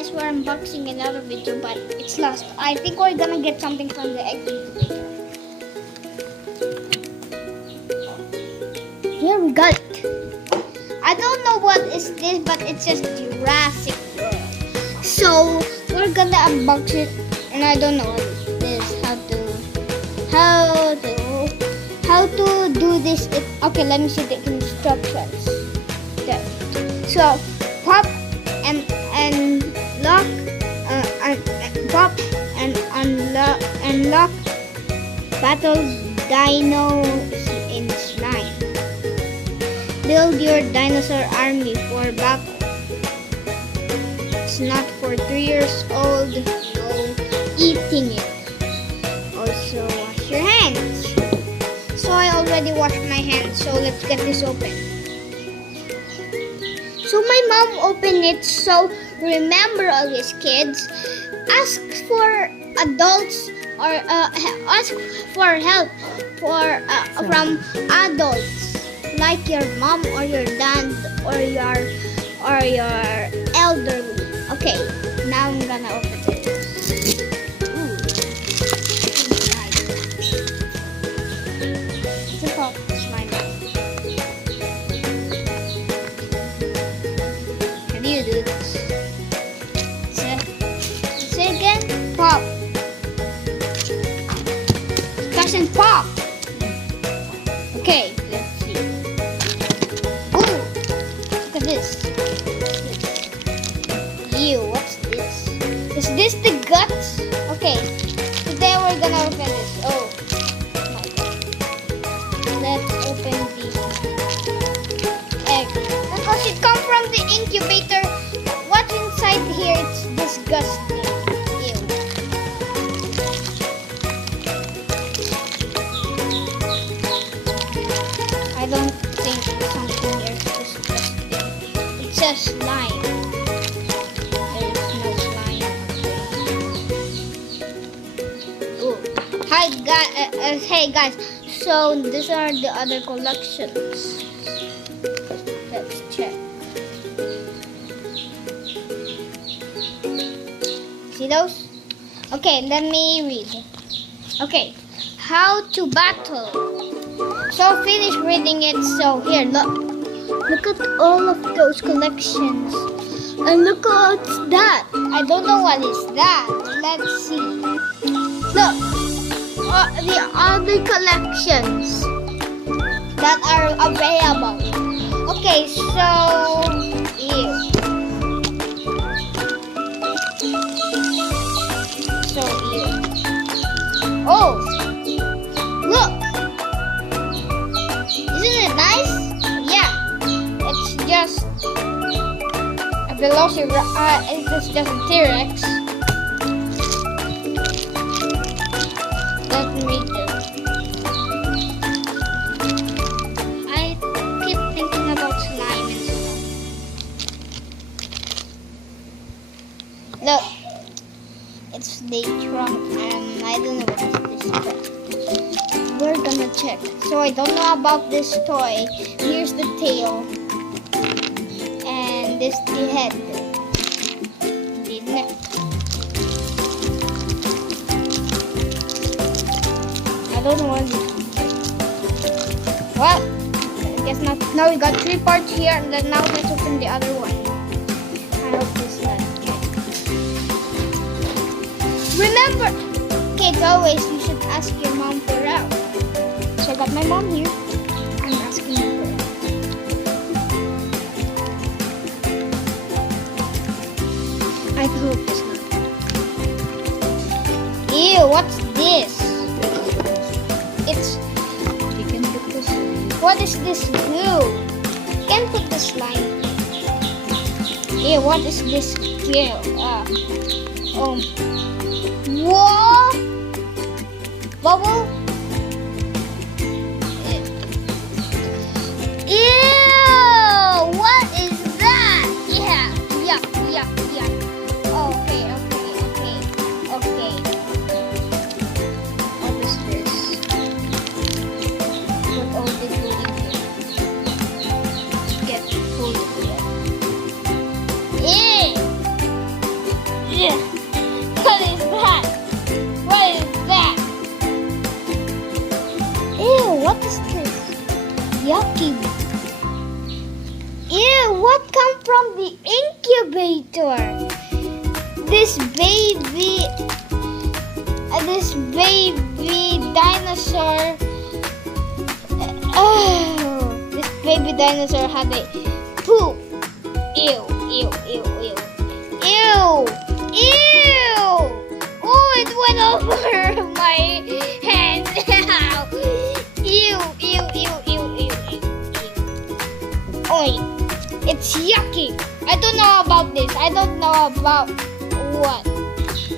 guys, we're unboxing another video, but it's lost. I think we're gonna get something from the egg incubator. Here we got it. I don't know what is this, but it says Jurassic World. So we're gonna unbox it, and I don't know what this. How to do this. Okay, let me see the instructions. There. So pop and lock, pop and unlock battle dinos in slime. Build your dinosaur army for battle. It's not for 3 years old. No eating it. Also wash your hands. So I already washed my hands. So let's get this open. So my mom opened it. So remember, all these kids, ask for adults or ask for help from adults like your mom or your dad or your elderly. Okay, now I'm gonna open it. Ooh, nice. Take off the slime. How do you do this? Say again. Pop. It doesn't pop. Okay, let's see. Ooh, look at this. Ew, what's this? Is this the guts? Okay, today we're gonna open this. Oh my god. Let's open the egg. Because it comes from the incubator. What's inside here? It's disgusting. Ew. I don't think something here is disgusting. It says slime. There is no slime. Ooh. Hey guys. So these are the other collections. Let's check. See those? Okay, let me read. Okay, how to battle. So finish reading it. So here, look at all of those collections, and look what's that. I don't know what is that. Let's see. Look, the other collections that are available. Okay, so ew. So ew. Oh, look. Isn't it nice? Yeah. It's just a velociraptor. It's just a T-Rex. Let me read this. I keep thinking about slime and stuff. Look. It's the trunk, and I don't know what is this. We're gonna check. So I don't know about this toy. Here's the tail, and this the head, the neck. I don't know what this is. Well, I guess not. Now we got 3 parts here, and then now let's open the other one. I hope this one. Remember, kids, always you should ask your mom for help. So I got my mom here. I'm asking her for help. I hope it's not. Ew, what's this? It's. You can put this. What is this glue? You can put the slime. Ew, what is this glue? Whoa! Bubble? Ew! What is that? Yeah, yuck. Okay. What is this? Put all the glue in here. Get full of it. Ew! What is that? What is that? Ew, what is this? Yucky. Ew, what come from the incubator? This baby dinosaur. This baby dinosaur had a poop. Ew, ew, ew, ew. Ew! Ew! Oh, it went over my hand now. Ew, ew, ew, ew, ew, ew. Oi, it's yucky. I don't know about this. I don't know about what.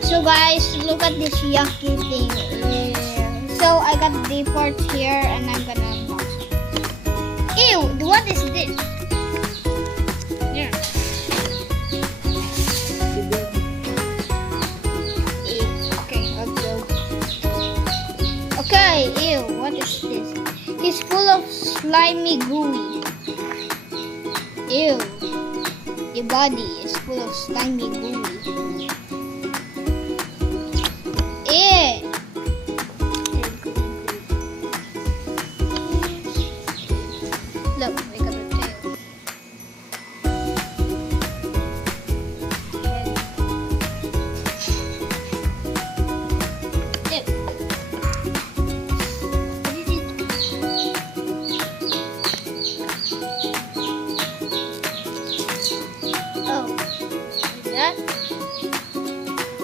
So guys, look at this yucky thing. So I got the parts here and I'm gonna unbox it. Ew, what is this? Yeah. Okay, let's go. Okay, ew, what is this? It's full of slimy gooey. Ew. Your body is full of slimy gooey. Ew. Look, we got a tail. Oh, that?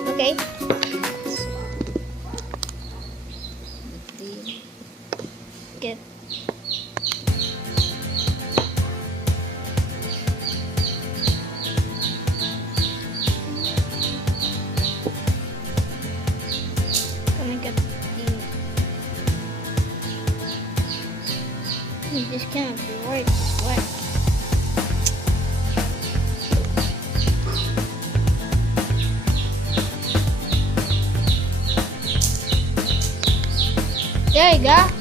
Okay. Good. This can't be right this way. There you go.